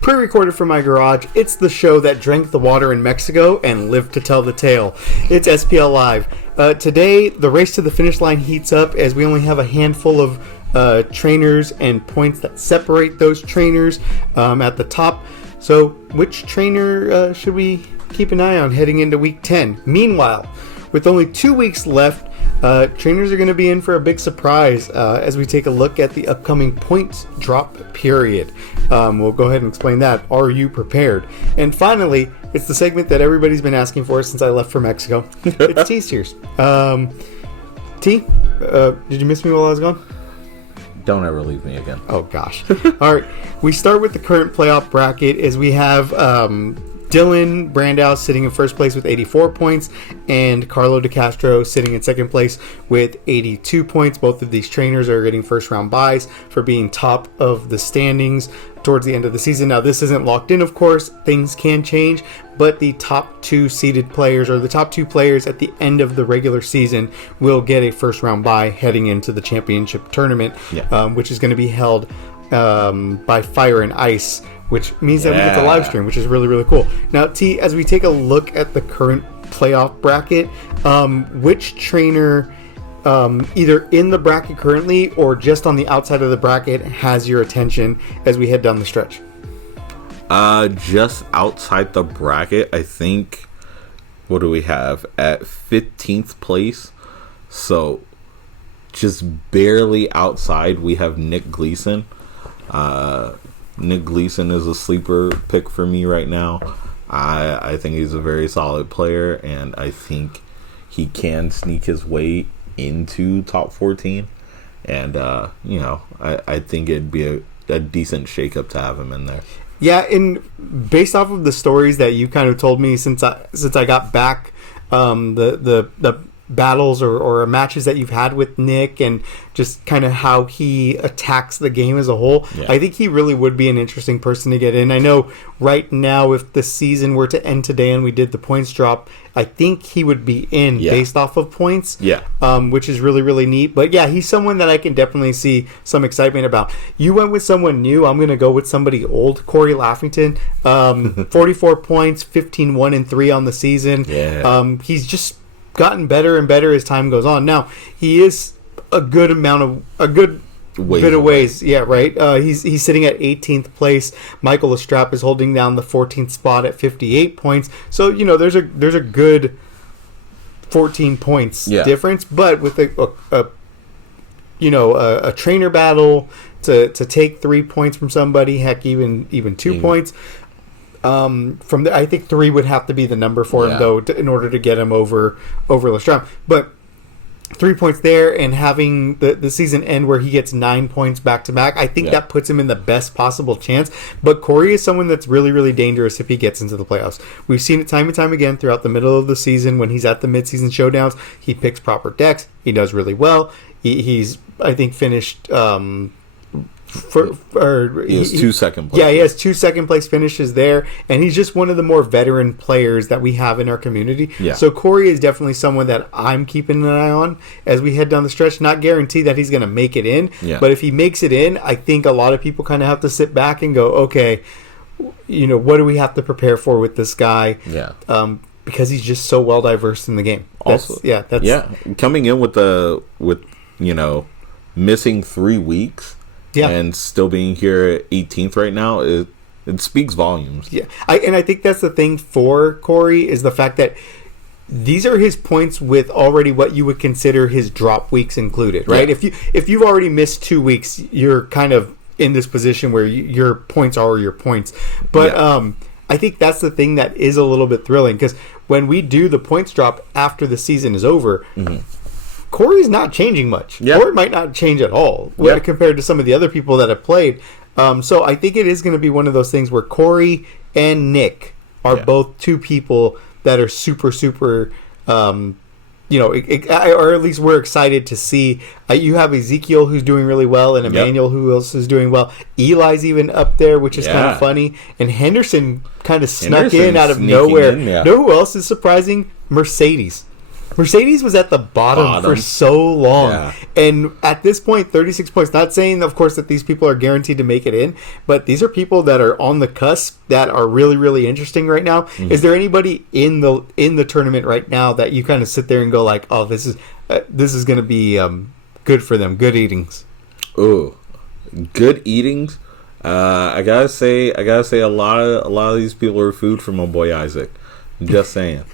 Pre-recorded from my garage, it's the show that drank the water in Mexico and lived to tell the tale. It's SPL Live. Today, the race to the finish line heats up as we only have a handful of trainers and points that separate those trainers at the top. So, which trainer should we keep an eye on heading into week 10? Meanwhile, with only 2 weeks left, trainers are going to be in for a big surprise as we take a look at the upcoming points drop period. We'll go ahead and explain that. Are you prepared? And finally, it's the segment that everybody's been asking for since I left for Mexico. It's T's Tears. T, did you miss me while I was gone? Don't ever leave me again. Oh, gosh. All right. We start with the current playoff bracket as we have Dylan Brandow sitting in first place with 84 points and Carlo DeCastro sitting in second place with 82 points. Both of these trainers are getting first round buys for being top of the standings towards the end of the season. Now, this isn't locked in, of course. Things can change, but the top two seeded players or the top two players at the end of the regular season will get a first round buy heading into the championship tournament, which is going to be held by Fire and Ice, which means that we get the live stream, which is really, really cool. Now, T, as we take a look at the current playoff bracket, which trainer, either in the bracket currently or just on the outside of the bracket, has your attention as we head down the stretch? Just outside the bracket, I think, what do we have? At 15th place, so just barely outside, we have Nick Gleason. Nick Gleason is a sleeper pick for me right now. I think he's a very solid player, and I think he can sneak his way into top 14. And, I think it'd be a decent shakeup to have him in there. Yeah, and based off of the stories that you kind of told me since I got back, the battles or matches that you've had with Nick and just kind of how he attacks the game as a whole, I think he really would be an interesting person to get in. I know right now, if the season were to end today and we did the points drop, I think he would be in based off of points, which is really, really neat. But yeah, he's someone that I can definitely see some excitement about. You went with someone new. I'm going to go with somebody old, Corey Laffington. 44 points, 15-1-3 on the season. He's just gotten better and better as time goes on. Now, he is a good bit of ways. Yeah, right. He's sitting at 18th place. Michael Lestrap is holding down the 14th spot at 58 points. So, there's a good 14 points difference, but with a trainer battle to take 3 points from somebody, heck, even 2 points. From there, I think 3 would have to be the number for him, though, in order to get him over Lestrade. But 3 points there, and having the season end where he gets 9 points back to back, I think that puts him in the best possible chance. But Corey is someone that's really, really dangerous if he gets into the playoffs. We've seen it time and time again throughout the middle of the season when he's at the midseason showdowns. He picks proper decks. He does really well. He's, I think, finished. He has 2 second place. Yeah, he has 2 second place finishes there, and he's just one of the more veteran players that we have in our community. So Corey is definitely someone that I'm keeping an eye on as we head down the stretch. Not guarantee that he's going to make it in, but if he makes it in, I think a lot of people kind of have to sit back and go, okay, what do we have to prepare for with this guy? Because he's just so well diverse in the game. Coming in with missing 3 weeks. And still being here at 18th right now, it speaks volumes. I think that's the thing for Corey is the fact that these are his points with already what you would consider his drop weeks included, right? If you've already missed 2 weeks, you're kind of in this position where your points are your points. But I think that's the thing that is a little bit thrilling, because when we do the points drop after the season is over, Corey's not changing much. Corey might not change at all compared to some of the other people that have played. So I think it is going to be one of those things where Corey and Nick are both two people that are super, super, or at least we're excited to see. You have Ezekiel, who's doing really well, and Emmanuel, who else is doing well. Eli's even up there, which is kind of funny. And Henderson kind of snuck in out of nowhere. Know who else is surprising? Mercedes. Mercedes was at the bottom for so long. Yeah. And at this point, 36 points. Not saying, of course, that these people are guaranteed to make it in, but these are people that are on the cusp that are really, really interesting right now. Mm-hmm. Is there anybody in the tournament right now that you kind of sit there and go like, oh, this is going to be good for them, good eatings? Ooh, good eatings. I gotta say, a lot of these people are food for my boy Isaac. Just saying.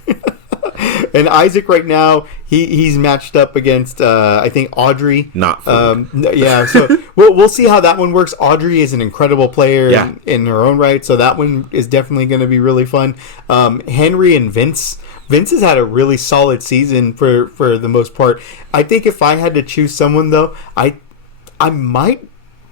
And Isaac right now, he's matched up against I think Audrey. Not food. Yeah, so we'll see how that one works. Audrey is an incredible player in her own right, so that one is definitely going to be really fun. Henry and Vince has had a really solid season for the most part. I think if I had to choose someone though, I might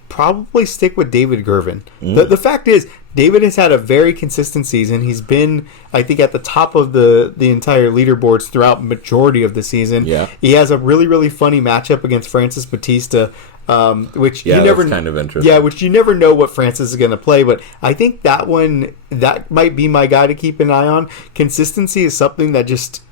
probably stick with David Gervin. The fact is, David has had a very consistent season. He's been, I think, at the top of the entire leaderboards throughout majority of the season. Yeah. He has a really, really funny matchup against Francis Batista, which you never that's kind of interesting. Yeah, which you never know what Francis is going to play, but I think that might be my guy to keep an eye on. Consistency is something that just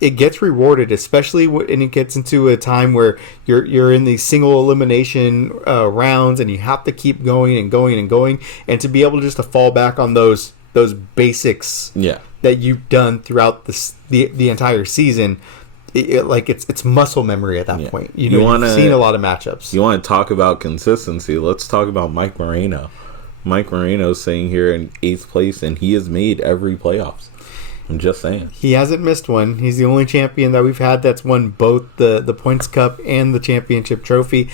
it gets rewarded, especially when it gets into a time where you're in these single elimination rounds and you have to keep going and going and going, and to be able just to fall back on those basics that you've done throughout the entire season. It's muscle memory at that point. You've seen a lot of matchups. You want to talk about consistency? Let's talk about Mike Moreno. Mike Moreno's sitting here in 8th place, and he has made every playoffs. I'm just saying. He hasn't missed one. He's the only champion that we've had that's won both the Points Cup and the championship trophy.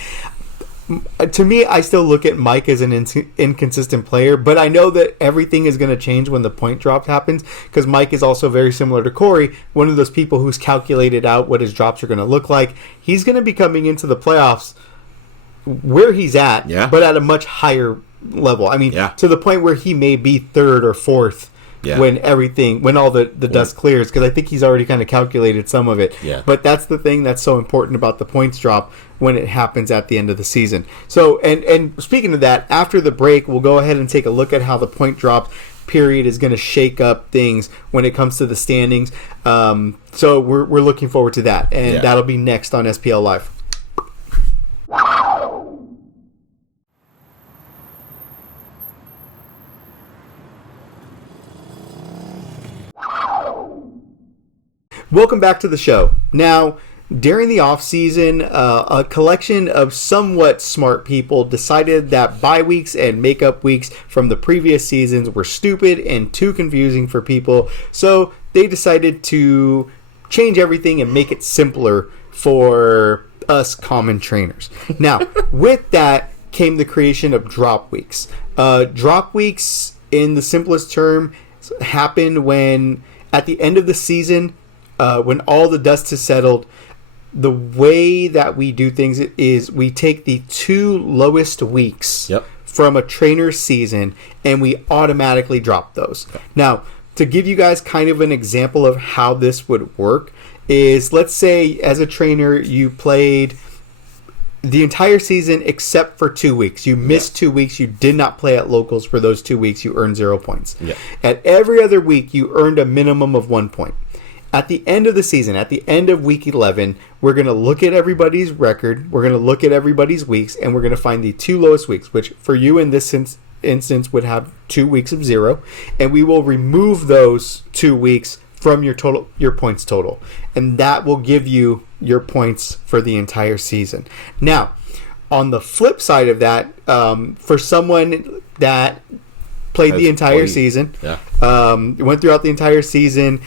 To me, I still look at Mike as an inconsistent player, but I know that everything is going to change when the point drop happens, because Mike is also very similar to Corey, one of those people who's calculated out what his drops are going to look like. He's going to be coming into the playoffs where he's at, but at a much higher level. I mean, to the point where he may be 3rd or 4th. When all the dust clears, because I think he's already kind of calculated some of it. But that's the thing that's so important about the points drop when it happens at the end of the season. So, and speaking of that, after the break, we'll go ahead and take a look at how the point drop period is going to shake up things when it comes to the standings. So we're looking forward to that, and that'll be next on SPL Live. Welcome back to the show. Now, during the off-season, a collection of somewhat smart people decided that bye weeks and makeup weeks from the previous seasons were stupid and too confusing for people, so they decided to change everything and make it simpler for us common trainers. Now, with that came the creation of drop weeks. Drop weeks, in the simplest term, happen when, at the end of the season, when all the dust has settled, the way that we do things is we take the 2 lowest weeks from a trainer's season and we automatically drop those. Now, to give you guys kind of an example of how this would work is, let's say as a trainer you played the entire season except for 2 weeks. You missed 2 weeks. You did not play at locals for those 2 weeks. You earned 0 points. At every other week, you earned a minimum of 1 point. At the end of the season, at the end of week 11, we're going to look at everybody's record, we're going to look at everybody's weeks, and we're going to find the 2 lowest weeks, which for you in this instance would have 2 weeks of 0, and we will remove those 2 weeks from your points total, and that will give you your points for the entire season. Now, on the flip side of that, for someone that played the entire season, went throughout the entire season,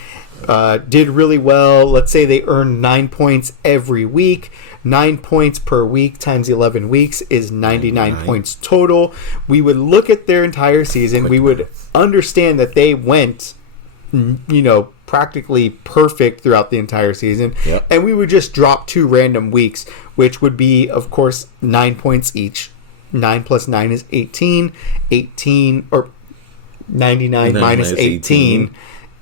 did really well. Let's say they earned 9 points every week. 9 points per week times 11 weeks is 99 points total. We would look at their entire season. We would understand that they went, practically perfect throughout the entire season. And we would just drop 2 random weeks, which would be, of course, 9 points each. 9 plus 9 is 18. 99 minus 18.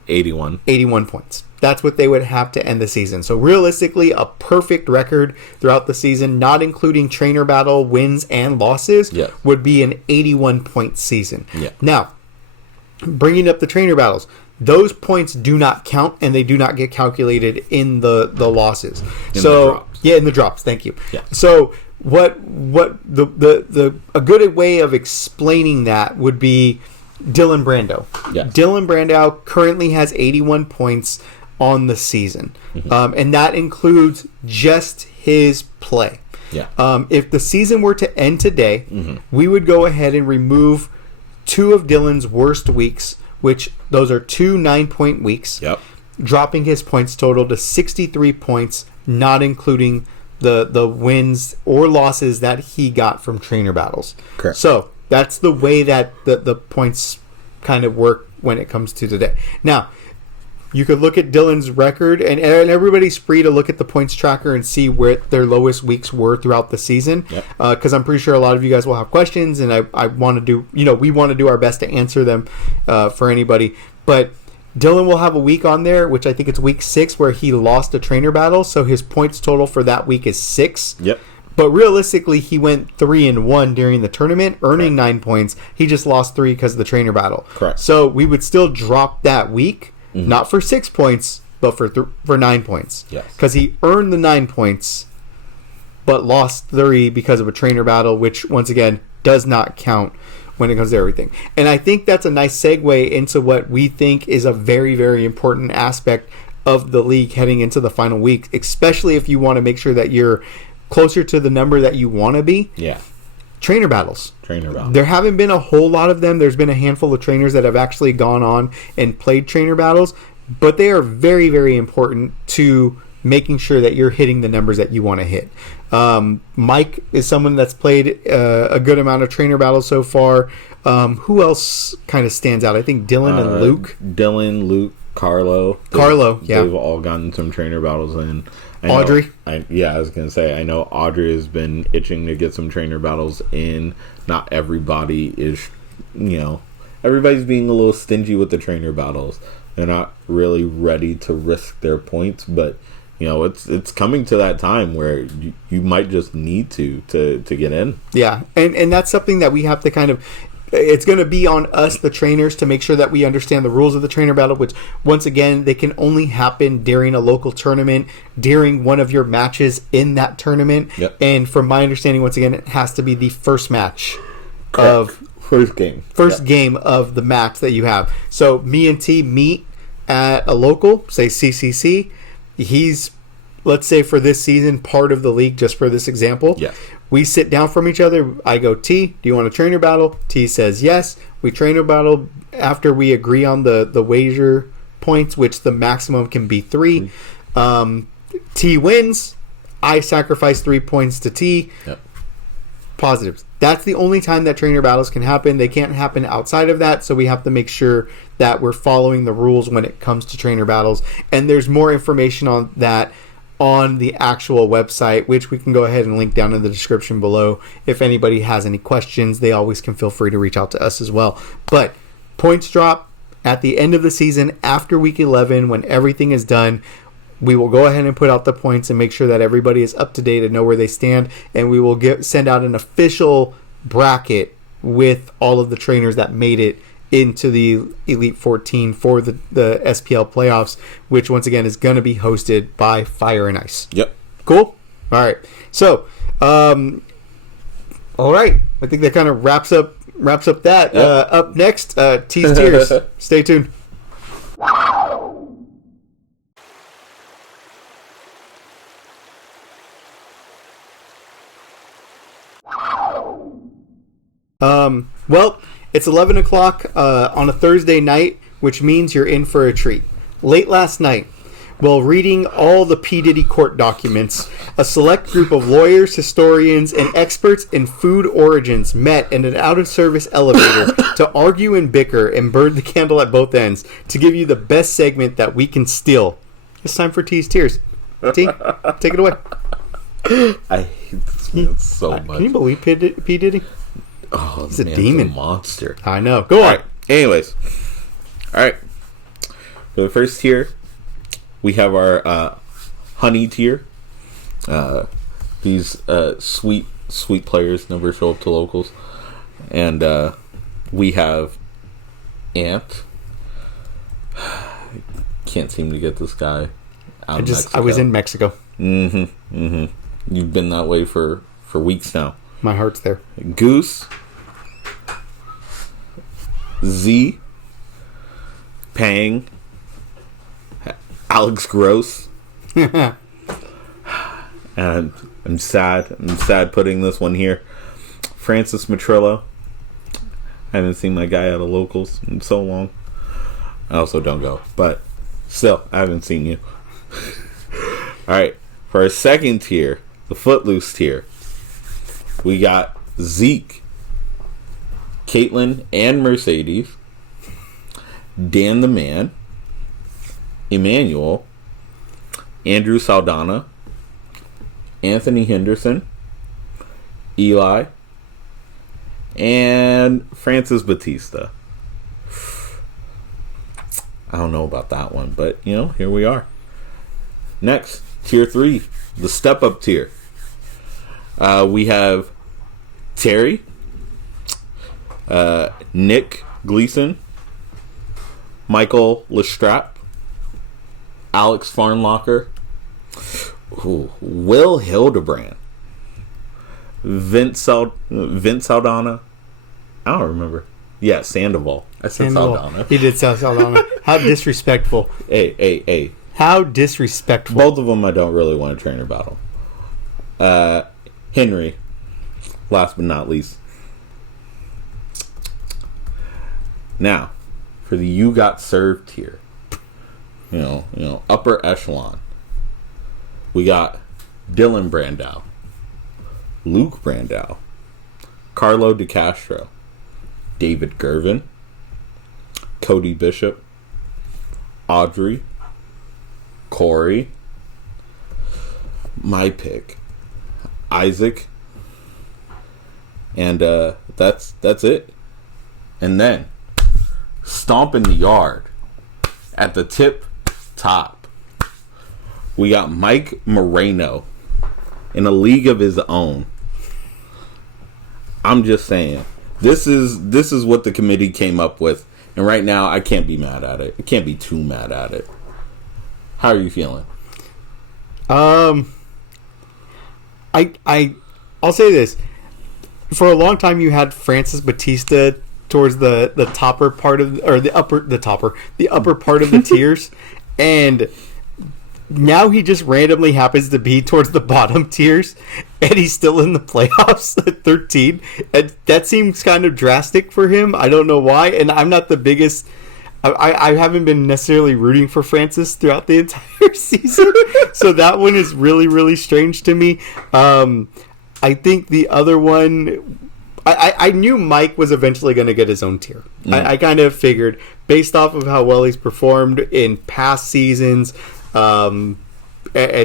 81 points. That's what they would have to end the season. So realistically, a perfect record throughout the season, not including trainer battle wins and losses, would be an 81 point season. Now, bringing up the trainer battles, those points do not count, and they do not get calculated in the losses. In the drops. Yeah, in the drops. Thank you. Yeah. So what the a good way of explaining that would be Dylan Brando. Yes. Dylan Brando currently has 81 points on the season, and that includes just his play. Yeah. If the season were to end today, we would go ahead and remove 2 of Dylan's worst weeks, which those are 2 9-point weeks, Yep. dropping his points total to 63 points, not including the wins or losses that he got from trainer battles. Correct. So that's the way that the points kind of work when it comes to today. Now, you could look at Dylan's record, and everybody's free to look at the points tracker and see where their lowest weeks were throughout the season. Because I'm pretty sure a lot of you guys will have questions, and I want to do, we want to do our best to answer them for anybody. But Dylan will have a week on there, which I think it's week 6, where he lost a trainer battle, so his points total for that week is 6. Yep. But realistically, he went 3-1 during the tournament, earning 9 points. He just lost 3 because of the trainer battle. Correct. So we would still drop that week. Not for 6 points, but for 9 points. Yes. Because he earned the 9 points, but lost 3 because of a trainer battle, which, once again, does not count when it comes to everything. And I think that's a nice segue into what we think is a very, very important aspect of the league heading into the final week, especially if you want to make sure that you're closer to the number that you want to be. Yeah. Trainer battles. There haven't been a whole lot of them. There's been a handful of trainers that have actually gone on and played trainer battles, but they are very, very important to making sure that you're hitting the numbers that you want to hit. Mike is someone that's played a good amount of trainer battles so far. Who else kind of stands out? I think Dylan and Luke. Dylan, Luke, Carlo. Yeah. They've all gotten some trainer battles in. Audrey. I was going to say, I know Audrey has been itching to get some trainer battles in. Not everybody is, everybody's being a little stingy with the trainer battles. They're not really ready to risk their points, but, it's coming to that time where you might just need to get in. Yeah, and that's something that we have to kind of... It's going to be on us, the trainers, to make sure that we understand the rules of the trainer battle, which, once again, they can only happen during a local tournament, during one of your matches in that tournament. Yep. And from my understanding, once again, it has to be the first match of... First game. First game of the match that you have. So me and T meet at a local, say CCC. He's, let's say for this season, part of the league, just for this example. Yeah. We sit down from each other. I go, T, do you want a trainer battle? T says yes. We trainer battle after we agree on the wager points, which the maximum can be 3. T wins. I sacrifice 3 points to T. Yep. Positives. That's the only time that trainer battles can happen. They can't happen outside of that, so we have to make sure that we're following the rules when it comes to trainer battles. And there's more information on that on the actual website, which we can go ahead and link down in the description below. If anybody has any questions, they always can feel free to reach out to us as well. But points drop at the end of the season after week 11 when everything is done. We will go ahead and put out the points and make sure that everybody is up to date and know where they stand. And we will send out an official bracket with all of the trainers that made it into the Elite 14 for the SPL playoffs, which once again is going to be hosted by Fire and Ice. Yep. Cool? All right. So, all right. I think that kind of wraps up that. Yep. Up next, T's Tears. Stay tuned. Well, it's 11 o'clock on a Thursday night, which means you're in for a treat. Late last night, while reading all the P. Diddy court documents, a select group of lawyers, historians, and experts in food origins met in an out-of-service elevator to argue and bicker and burn the candle at both ends to give you the best segment that we can steal. It's time for T's Tears. T, take it away. I hate this man so much. Can you believe P. Diddy? Oh, he's a demon. A monster. I know. Go on. All right. Anyways. All right. For the first tier, we have our honey tier. These sweet players never show up to locals. And we have Ant, can't seem to get this guy out of Mexico. I was in Mexico. You've been that way for weeks now. My heart's there. Goose, Z, Pang, Alex Gross. And I'm sad. I'm sad putting this one here. Francis Matrillo. I haven't seen my guy out of locals in so long. I also don't go, but still, I haven't seen you. All right, for our second tier, the Footloose tier, we got Zeke, Caitlin and Mercedes, Dan the Man, Emmanuel, Andrew Saldana, Anthony Henderson, Eli, and Francis Batista. I don't know about that one, but here we are. Next, tier 3, the step up tier. We have Terry, Nick Gleason, Michael Lestrap, Alex Farnlocker, Will Hildebrand, Vince Saldana. I don't remember. Yeah, Sandoval. I said Saldana. He did say Saldana. How disrespectful. Hey. How disrespectful. Both of them I don't really want to trainer battle. Henry, last but not least. Now, for the You Got Served tier, upper echelon, we got Dylan Brandow, Luke Brandow, Carlo DeCastro, David Gervin, Cody Bishop, Audrey, Corey, my pick, Isaac, and that's it. And then stomping the yard at the tip top, we got Mike Moreno in a league of his own. I'm just saying, this is what the committee came up with, and right now I can't be mad at it. I can't be too mad at it. How are you feeling? I'll say this. For a long time, you had Francis Batista towards the topper part of, or the upper part of the tiers, and now he just randomly happens to be towards the bottom tiers, and he's still in the playoffs at 13. And that seems kind of drastic for him. I don't know why, and I'm not the biggest. I haven't been necessarily rooting for Francis throughout the entire season, so that one is really, really strange to me. I think the other one, I knew Mike was eventually going to get his own tier. I kind of figured, based off of how well he's performed in past seasons, and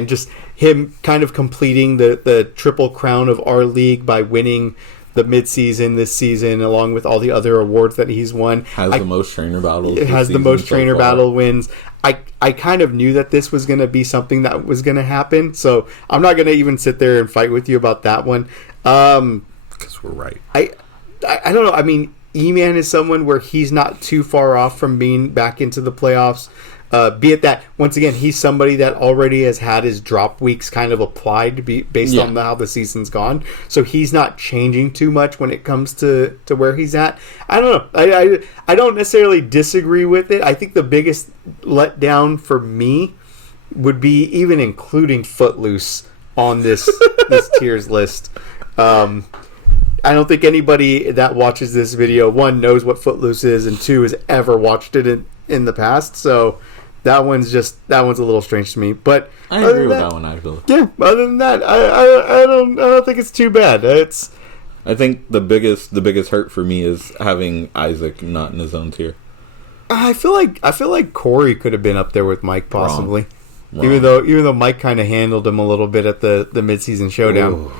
just him kind of completing the triple crown of our league by winning the midseason this season, along with all the other awards that he's won. Has the most trainer battles. It has the most trainer battle wins. I kind of knew that this was going to be something that was going to happen, so I'm not going to even sit there and fight with you about that one. Because we're right. I don't know. I mean, E-Man is someone where he's not too far off from being back into the playoffs. Be it that, once again, he's somebody that already has had his drop weeks kind of applied to be based on how the season's gone. So he's not changing too much when it comes to where he's at. I don't know. I don't necessarily disagree with it. I think the biggest letdown for me would be even including Footloose on this tiers list. I don't think anybody that watches this video, one, knows what Footloose is, and two, has ever watched it in the past. So that one's a little strange to me. But I agree with that one, actually. Yeah, other than that, I don't think it's too bad. I think the biggest hurt for me is having Isaac not in his own tier. I feel like Corey could have been up there with Mike possibly. Wrong. Even though Mike kind of handled him a little bit at the midseason showdown.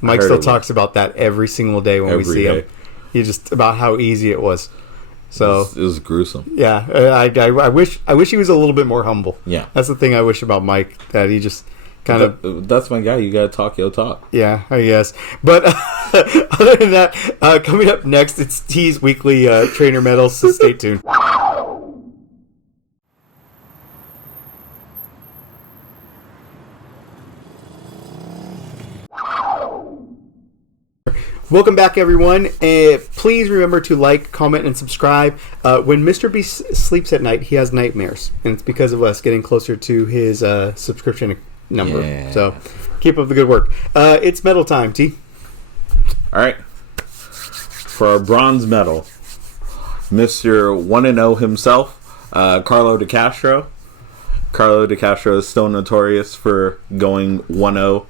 Mike still talks about that every single day when we see him. He just about how easy it was. So it was gruesome. Yeah, I wish he was a little bit more humble. Yeah, that's the thing I wish about Mike, that he just kind of. That's my guy. You gotta talk your talk. Yeah, I guess. But other than that, coming up next, it's T's weekly trainer medals. So stay tuned. Welcome back, everyone. Please remember to like, comment, and subscribe. When Mr. B sleeps at night, he has nightmares, and it's because of us getting closer to his subscription number. Yeah. So keep up the good work. It's medal time, T. All right. For our bronze medal, Mr. 1-0 himself, Carlo De Castro. Carlo De Castro is still notorious for going 1-0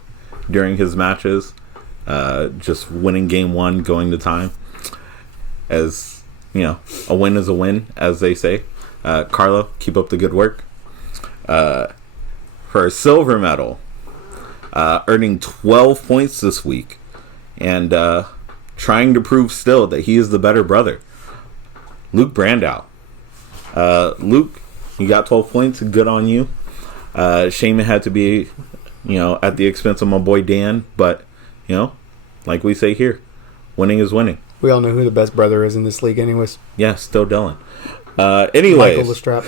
during his matches. Just winning game one, going to time. As, you know, a win is a win, as they say. Carlo, keep up the good work. For a silver medal, earning 12 points this week. And trying to prove still that he is the better brother. Luke Brandow. Luke, you got 12 points. Good on you. Shame it had to be, at the expense of my boy Dan. But, like we say here, winning is winning. We all know who the best brother is in this league anyways. Yeah, still Dylan. Anyways. Michael Lestrap.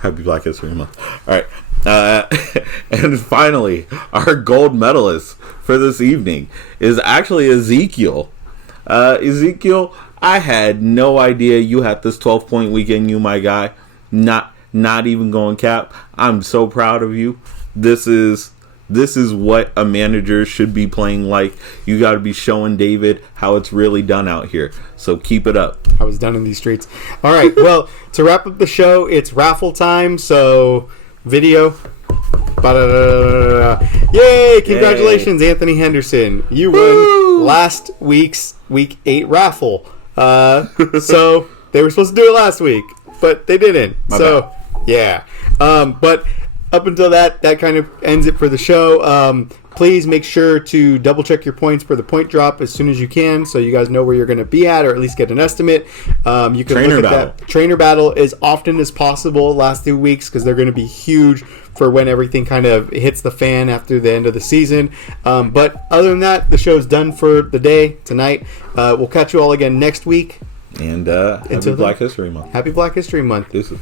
Happy Black History Month. All right. And finally, our gold medalist for this evening is actually Ezekiel. Ezekiel, I had no idea you had this 12-point weekend, you my guy. Not even going cap. I'm so proud of you. This is what a manager should be playing like. You got to be showing David how it's really done out here. So keep it up. I was done in these streets. All right. Well, to wrap up the show, it's raffle time. So video. Ba-da-da-da-da-da. Yay! Congratulations, Yay. Anthony Henderson. You won last week's Week 8 raffle. So they were supposed to do it last week, but they didn't. My bad. Yeah. But up until that kind of ends it for the show. Please make sure to double check your points for the point drop as soon as you can, so you guys know where you're going to be at, or at least get an estimate. You can Trainer look at battle. that trainer battle as often as possible last 2 weeks, because they're going to be huge for when everything kind of hits the fan after the end of the season. But other than that, the show's done for the day tonight. We'll catch you all again next week. And happy Black History Month. Happy Black History Month. Deuces.